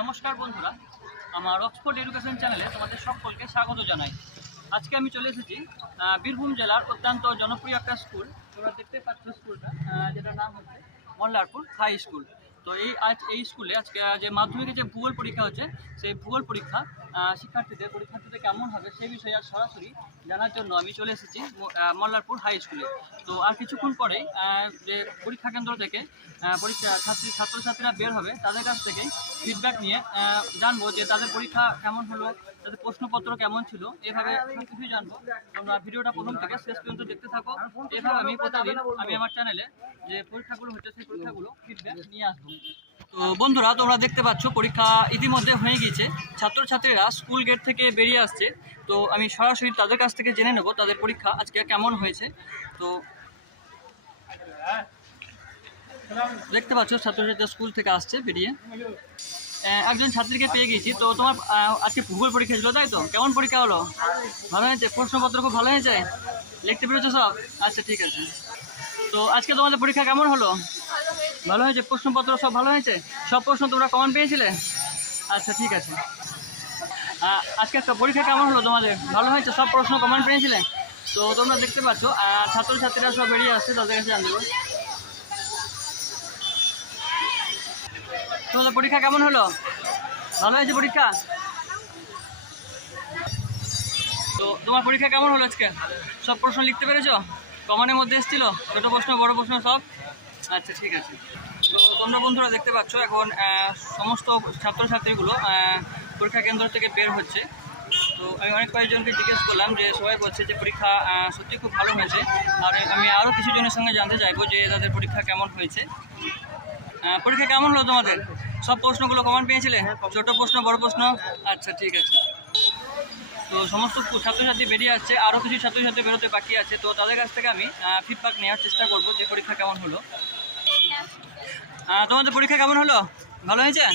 নমস্কার বন্ধুরা, আমার অক্সফোর্ড এডুকেশন চ্যানেলে তোমাদের সকলকে স্বাগত জানাই। আজকে আমি চলে এসেছি বীরভূম জেলার অত্যন্ত জনপ্রিয় একটা স্কুল। তোমরা দেখতে পাচ্ছ স্কুলটা, যেটার নাম হচ্ছে মল্লারপুর হাই স্কুল। তো এই স্কুলে আজকে যে মাধ্যমিকের যে ভূগোল পরীক্ষা হচ্ছে, সেই ভূগোল পরীক্ষা পরীক্ষার্থীদের কেমন হবে সেই বিষয়ে আজ সরাসরি জানার জন্য আমি চলে এসেছি মল্লারপুর হাই স্কুলে। তো আর কিছুক্ষণ পরেই যে পরীক্ষা কেন্দ্র থেকে ছাত্রছাত্রীরা বের হবে, তাদের কাছ থেকে ফিডব্যাক নিয়ে জানবো যে তাদের পরীক্ষা কেমন হলো, তাদের প্রশ্নপত্র কেমন ছিল, এভাবে সব কিছুই জানবো। তোমরা ভিডিওটা প্রথম থেকে শেষ পর্যন্ত দেখতে থাকো। এভাবে আমি প্রতিদিন আমার চ্যানেলে যে পরীক্ষাগুলো হচ্ছে সেই পরীক্ষাগুলো ফিডব্যাক নিয়ে আসবো। তো বন্ধুরা, তোমরা দেখতে পাচ্ছ পরীক্ষা ইতিমধ্যে হয়ে গিয়েছে, ছাত্রছাত্রীরা স্কুল গেট থেকে বেরিয়ে আসছে। তো আমি সরাসরি তাদের কাছ থেকে জেনে নেব তাদের পরীক্ষা আজকে কেমন হয়েছে। তো দেখতে পাচ্ছ ছাত্রছাত্রীরা স্কুল থেকে আসছে বেরিয়ে। একজন ছাত্রীকে পেয়ে গেছি। তো তোমার আজকে ভূগোল পরীক্ষা ছিল, তাই তো? কেমন পরীক্ষা হলো? ভালো হয়েছে? প্রশ্নপত্র খুব ভালো হয়েছে? লিখতে পেরেছো সব? আচ্ছা, ঠিক আছে। তো আজকে তোমাদের পরীক্ষা কেমন হলো? ভালো হয়েছে? প্রশ্নপত্র সব ভালো হয়েছে? সব প্রশ্ন তোমরা কমন পেয়েছিলে? আচ্ছা, ঠিক আছে। আজকে পরীক্ষা কেমন হলো তোমাদের? ভালো হয়েছে? সব প্রশ্ন কমন পেয়েছিলে? তো তোমরা দেখতে পাচ্ছ ছাত্রছাত্রীরা সব বেরিয়ে আসছে, তাদের কাছে জানবো তোমাদের পরীক্ষা কেমন হলো? ভালো হয়েছে পরীক্ষা? তো তোমার পরীক্ষা কেমন হলো আজকে? সব প্রশ্ন লিখতে পেরেছো? কমনের মধ্যে এসেছিল? ছোটো প্রশ্ন, বড় প্রশ্ন সব? আচ্ছা, ঠিক আছে। তো তোমরা বন্ধুরা দেখতে পাচ্ছ এখন সমস্ত ছাত্রছাত্রীগুলো পরীক্ষা কেন্দ্র থেকে বের হচ্ছে। তো আমি অনেক কয়েকজনকে জিজ্ঞেস করলাম, যে সবাই বলছে যে পরীক্ষা সত্যি খুব ভালো হয়েছে। আর আমি আরও কিছু জনের সঙ্গে জানতে চাইবো যে তাদের পরীক্ষা কেমন হয়েছে। পরীক্ষা কেমন হলো তোমাদের? সব প্রশ্নগুলো কমন পেয়েছিলে? ছোটো প্রশ্ন, বড় প্রশ্ন? আচ্ছা, ঠিক আছে। তো সমস্ত ছাত্রছাত্রী বেরিয়ে আসছে, আরও কিছু ছাত্রছাত্রী বেরোতে বাকি আছে। তো তাদের কাছ থেকে আমি ফিডব্যাক নেওয়ার চেষ্টা করব যে পরীক্ষা কেমন হলো। তোমাদের পরীক্ষা কেমন হলো? ভালো হয়েছে?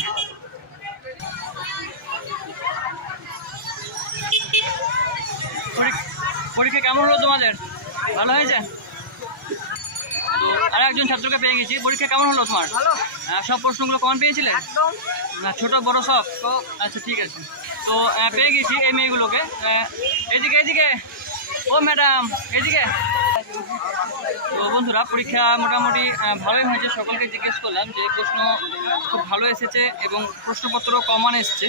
পরীক্ষা কেমন হলো তোমাদের? ভালো হয়েছে? তো আর একজন ছাত্রকে পেয়ে গেছি। পরীক্ষা কেমন হলো তোমার? সব প্রশ্নগুলো কমন পেয়েছিলে? ছোট বড় সব? আচ্ছা, ঠিক আছে। তো পেয়ে গেছি এই মেয়েগুলোকে। এদিকে এদিকে, ও ম্যাডাম এদিকে। তো বন্ধুরা, পরীক্ষা মোটামুটি ভালোই হয়েছে। সকলকে জিজ্ঞেস করলাম যে প্রশ্ন খুব ভালো এসেছে এবং প্রশ্নপত্র কমন এসছে,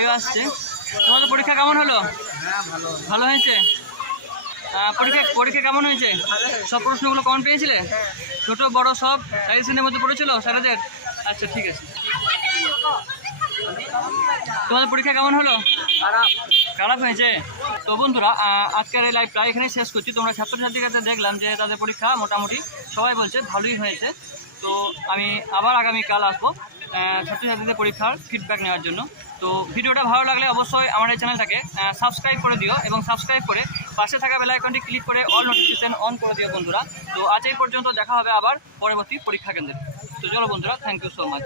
এই আসছে। তোমাদের পরীক্ষা কেমন হলো? ভালো হয়েছে? পরীক্ষা কেমন হয়েছে? সব প্রশ্নগুলো কমন পেয়েছিলে? ছোট বড় সব সাজেশনের মধ্যে পড়েছিল স্যারেদের? আচ্ছা, ঠিক আছে। তোমাদের পরীক্ষা কেমন হলো? খারাপ হয়েছে? তো বন্ধুরা, আজকের এই লাইভটা এখানেই শেষ করছি। তোমরা ছাত্রছাত্রীর কাছে দেখলাম যে তাদের পরীক্ষা মোটামুটি সবাই বলছে ভালোই হয়েছে। তো আমি আবার আগামীকাল আসবো ছাত্রছাত্রীদের পরীক্ষার ফিডব্যাক নেওয়ার জন্য। তো ভিডিওটা ভালো লাগলে অবশ্যই আমার এই চ্যানেলটাকে সাবস্ক্রাইব করে দিও এবং সাবস্ক্রাইব করে পাশে থাকা বেল আইকনটি ক্লিক করে অল নোটিফিকেশন অন করে দিও বন্ধুরা। তো আজ এই পর্যন্ত, দেখা হবে আবার পরবর্তী পরীক্ষা কেন্দ্রে। তো চলো বন্ধুরা, থ্যাংক ইউ সো মাচ।